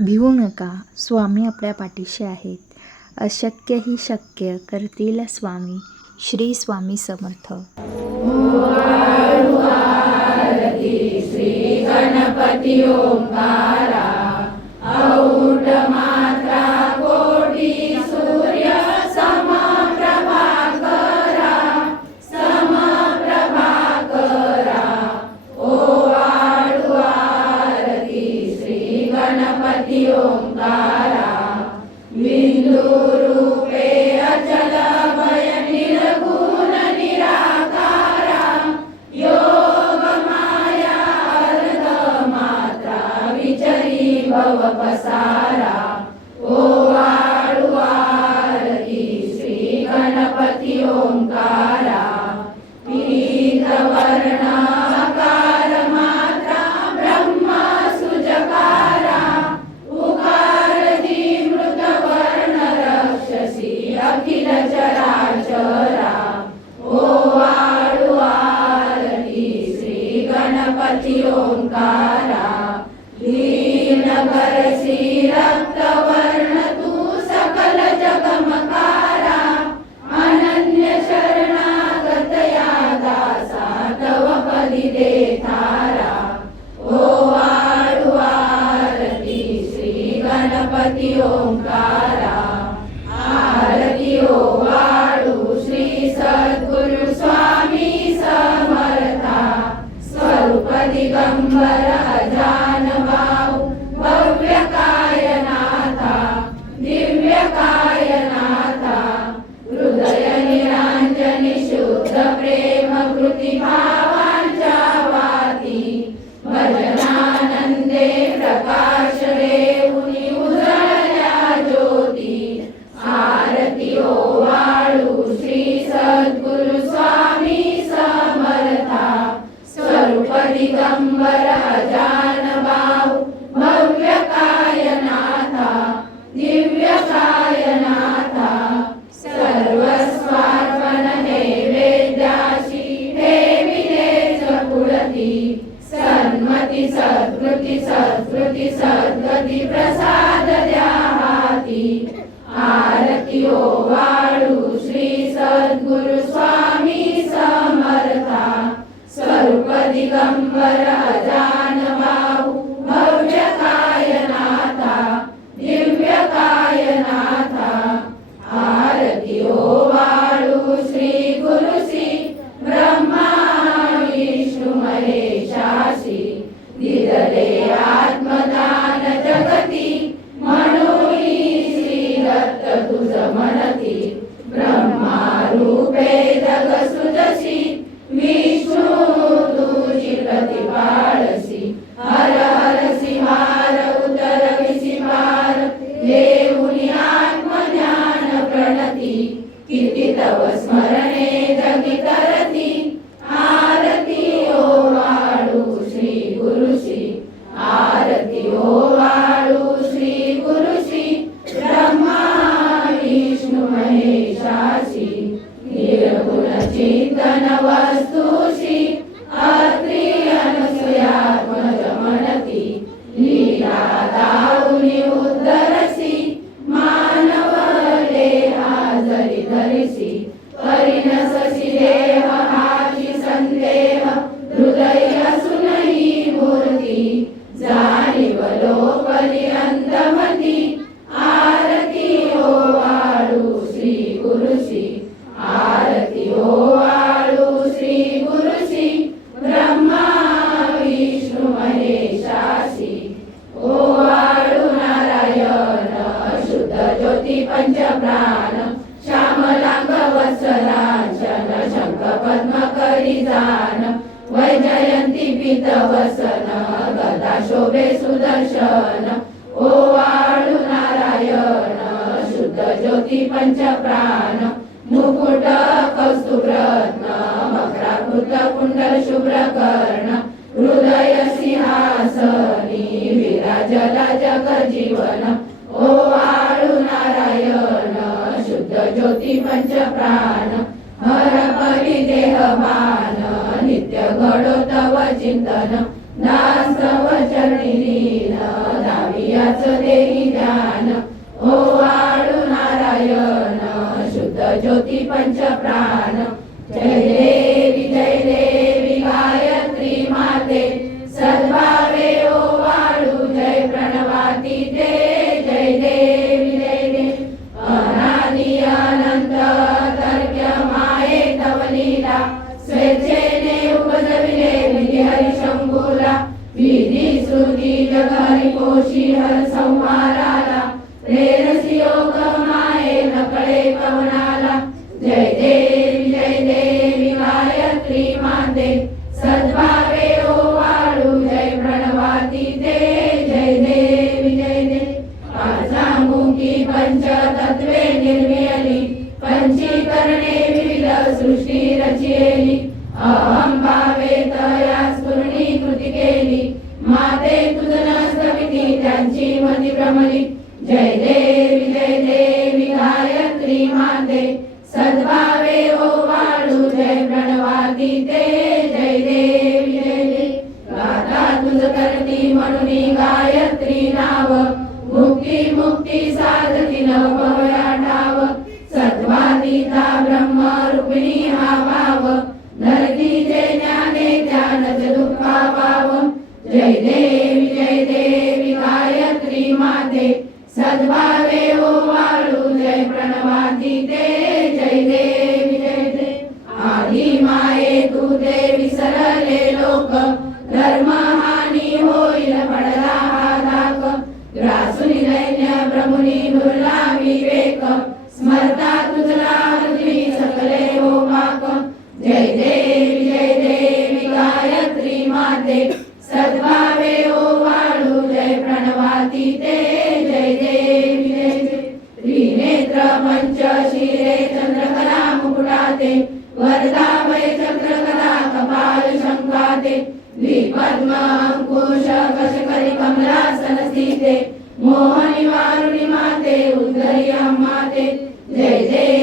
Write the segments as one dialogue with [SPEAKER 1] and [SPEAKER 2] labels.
[SPEAKER 1] भिवू नका स्वामी आपल्या पाठीशी आहेत अशक्य ही शक्य करतील स्वामी श्री स्वामी समर्थ วปัสสา ¡Gracias! जयन्ति पितवसन ददा शोभे सुदर्शन ओ आलु नारायण ज्योति शुभ्र कर्ण हृदय सिंहासनी विराज हिराज जीवन ओ आलु नारायण शुद्ध ज्योति प्राण जय Panjana. ते सद्भावे ओवाळुजय प्रणवाति ते दे जय देवि जय दे ते दे आदिमाये तु देवि सरले लोक tite, mohani maru mate, utari amate, jai jai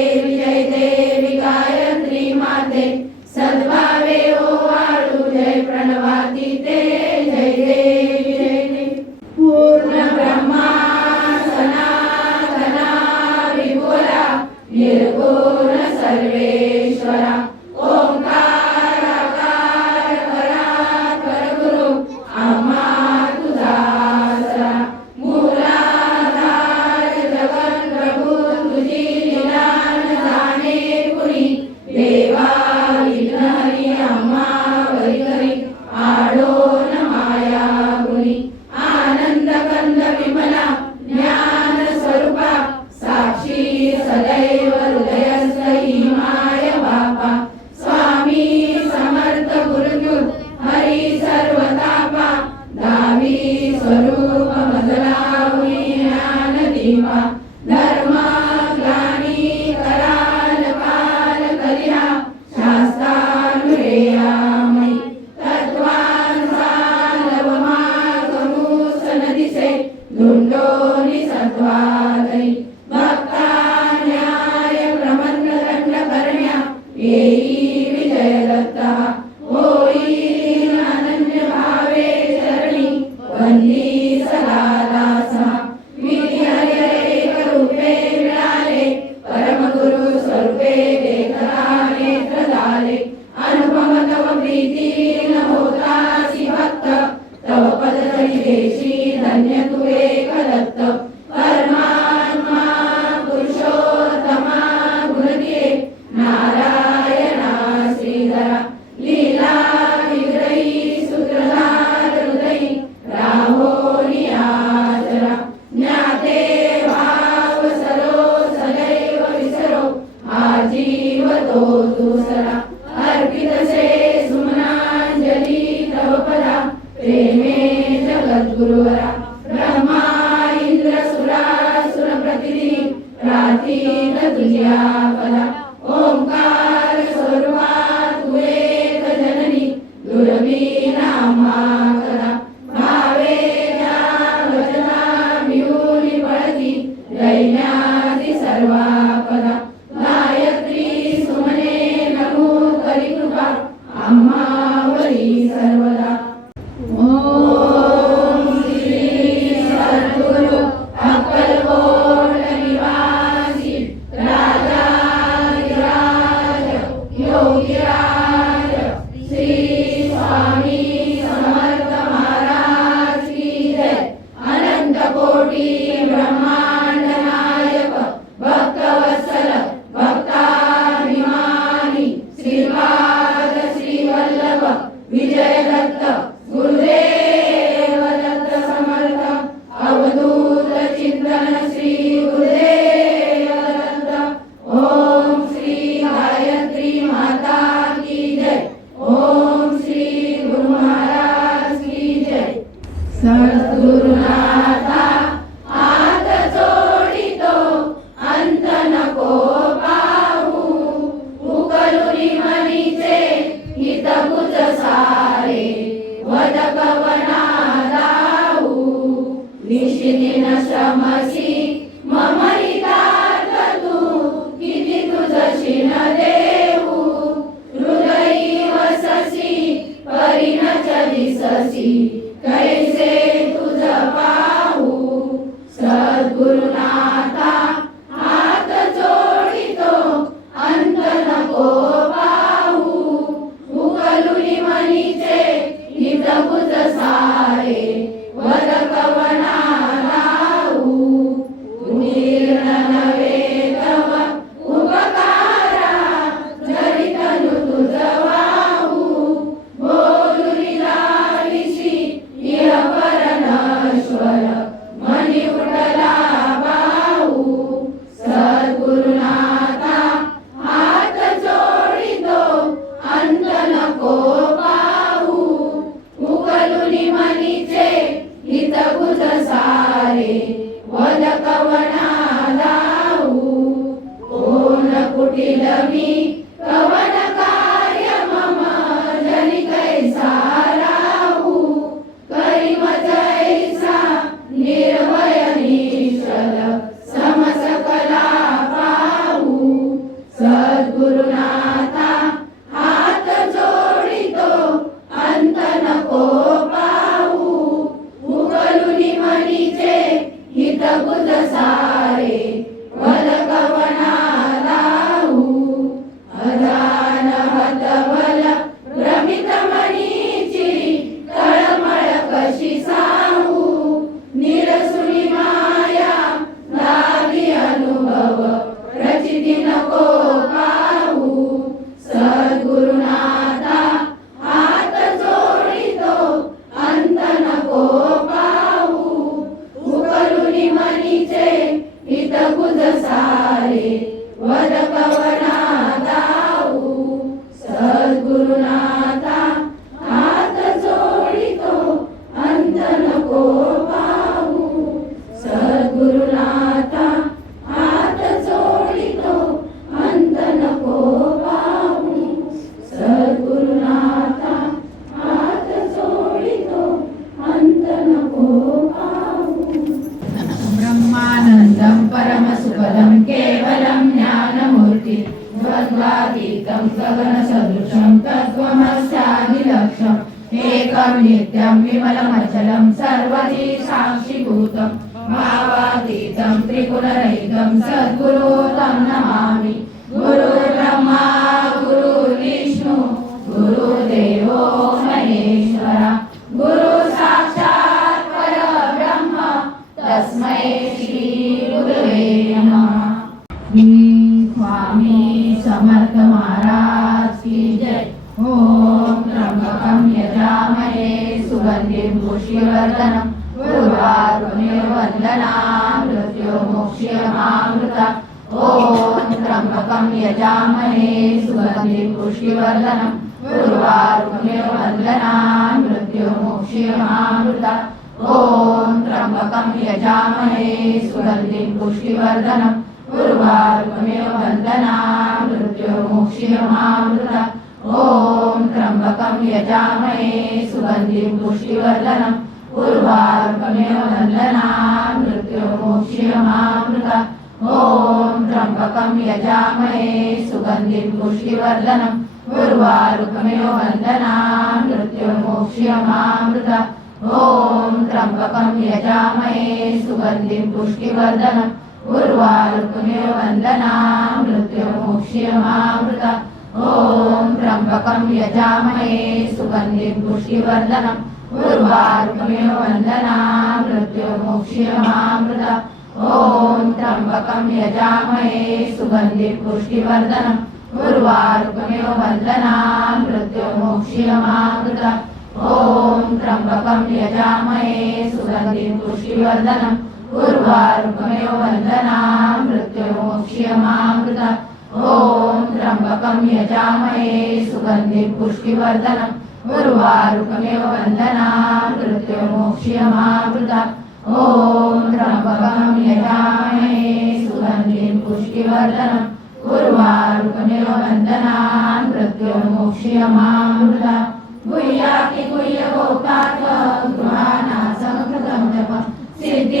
[SPEAKER 1] Yeah. सद्गुरोतम् मा वा तीर्थम् नमामि शिवर्धनम् पूर्वार्पुण्यवन्दनान् मृत्युमोक्षीयमामृता ॐ त्र्यम्बकम् यजामहे सुगन्धिम् पुष्टिवर्धनम् पूर्वार्पमेव वन्दनान् मृत्युमोक्षीयमामृता ॐ त्र्यम्बकम् यजामहे सुगन्धिम् पुष्टिवर्धनम् पूर्वार्पमेव वन्दनान् मृत्युमोक्षीयमामृता ॐ त्र्यम्बकम् यजामहे सुगन्धिम् पुष्टिवर्धनम् गुरुवारुकमिव वन्दनामृत्युमोक्ष्यमामृत ॐ त्र्यम्बकम् यजामहे सुगन्धिम् पुष्टिवर्धनम् गुरुवारुकमिव वन्दनामृत्युमोक्ष्यमामृत ॐ त्र्यम्बकम् यजामहे सुगन्धिम् पुष्टिवर्धनम् गुरुवारुकमिव वन्दनामृत्युमोक्ष्यमामृत ॐ त्र्यम्बकम् यजामहे सुगन्धिम् पुष्टिवर्धनम् पूर्वारुक्मिव वन्दना मृत्युमोक्षिणमाकृतम् ॐ त्र्यम्बकम् यजामहे सुगन्धिम् पुष्टिवर्धनम् पूर्वारुक्मिव वन्दना मृत्युमोक्षिणमाकृतम् ॐ त्र्यम्बकम् यजामहे सुगन्धिम् पुष्टिवर्धनम् पूर्वारुक्मिव वन्दना मृत्युमोक्षिणमाकृतम् ॐ त्र्यम्बकम् यजामहे सुगन्धिम् पुष्टिवर्धनम् पूर्वारुकनिलबन्धनान् प्रत्यमोक्षिय मामृत भूयाति भूय गोपात् गृहाणा समकृतं जप सिद्धि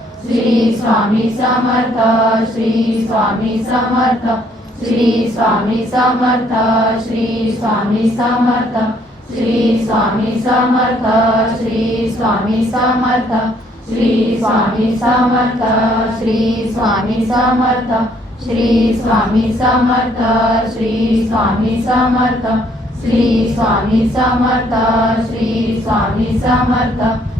[SPEAKER 1] श्री स्वामी समत श्री स्वामी समर्थ श्री स्वामी समत श्री स्वामी समर्थ श्री स्वामी समत श्री स्वामी समर्थ श्री स्वामी समत श्री स्वामी समर्थ श्री स्वामी समत श्री स्वामी समर्थ श्री स्वामी समत श्री स्वामी समर्थ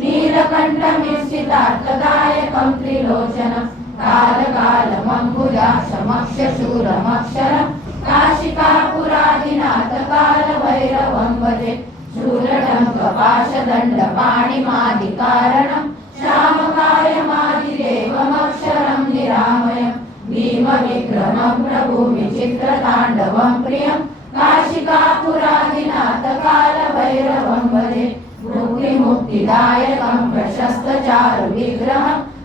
[SPEAKER 1] नीलकण्ठमिश्चिता तदायकम् त्रिलोचन कालकालमम्बुजा समस्य शूरमक्षर काशिका पुरादिनाथ कालभैरवम् भजे शूरणङ्गपाशदण्डपाणिमादिकारणम् श्यामकायमादिरेवमक्षरम् निरामय भीमविक्रमम् प्रियम् भजे क्तिदायकं प्रशस्तचारु विग्रह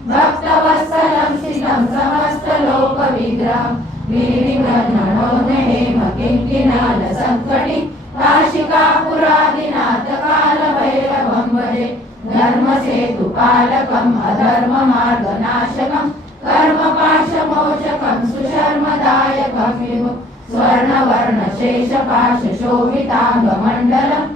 [SPEAKER 1] भक्तमटि काशिकापुरादिनाथकालवैलं वरे धर्मसेतुपालकम् अधर्म मार्गनाशकं कर्मपाशमोचकं सुशर्मदायकं स्वर्णवर्णशेषपाशोभिताङ्गमण्डलम्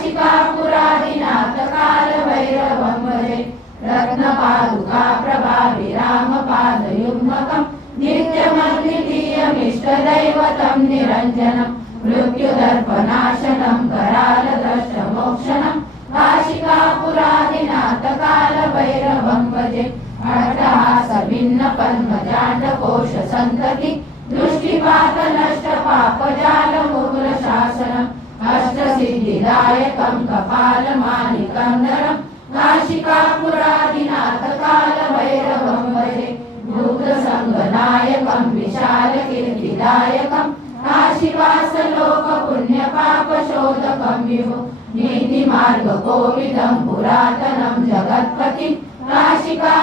[SPEAKER 1] शिकापुरादिनाथकालभैरवंभजे रन्नपादुकाप्रभावि रामपादयुम्बकं निरञ्जनम् मृत्युदर्पनाशनं करालद्रष्ट मोक्षणम् काशिकापुरादिनाथकालभैरवंभजे अजहास भिन्न पद्मजाकोशसन्तति दृष्टिपात नष्टपालमोरशासनम् हस्तसिद्धिदायकम् कपालमानिकम् नरम् नाशिका पुरादिनाथकालभैरवम् वरे भूतसङ्गनायकम् विशालकीर्तिदायकम् नाशिवासलोकपुण्यपापशोधकम् यो नीतिमार्गकोविदम् पुरातनम् जगत्पतिम् नाशिका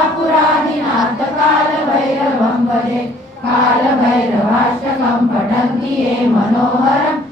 [SPEAKER 1] वरे कालभैरवाशकम् पठन्ति ये मनोहरम्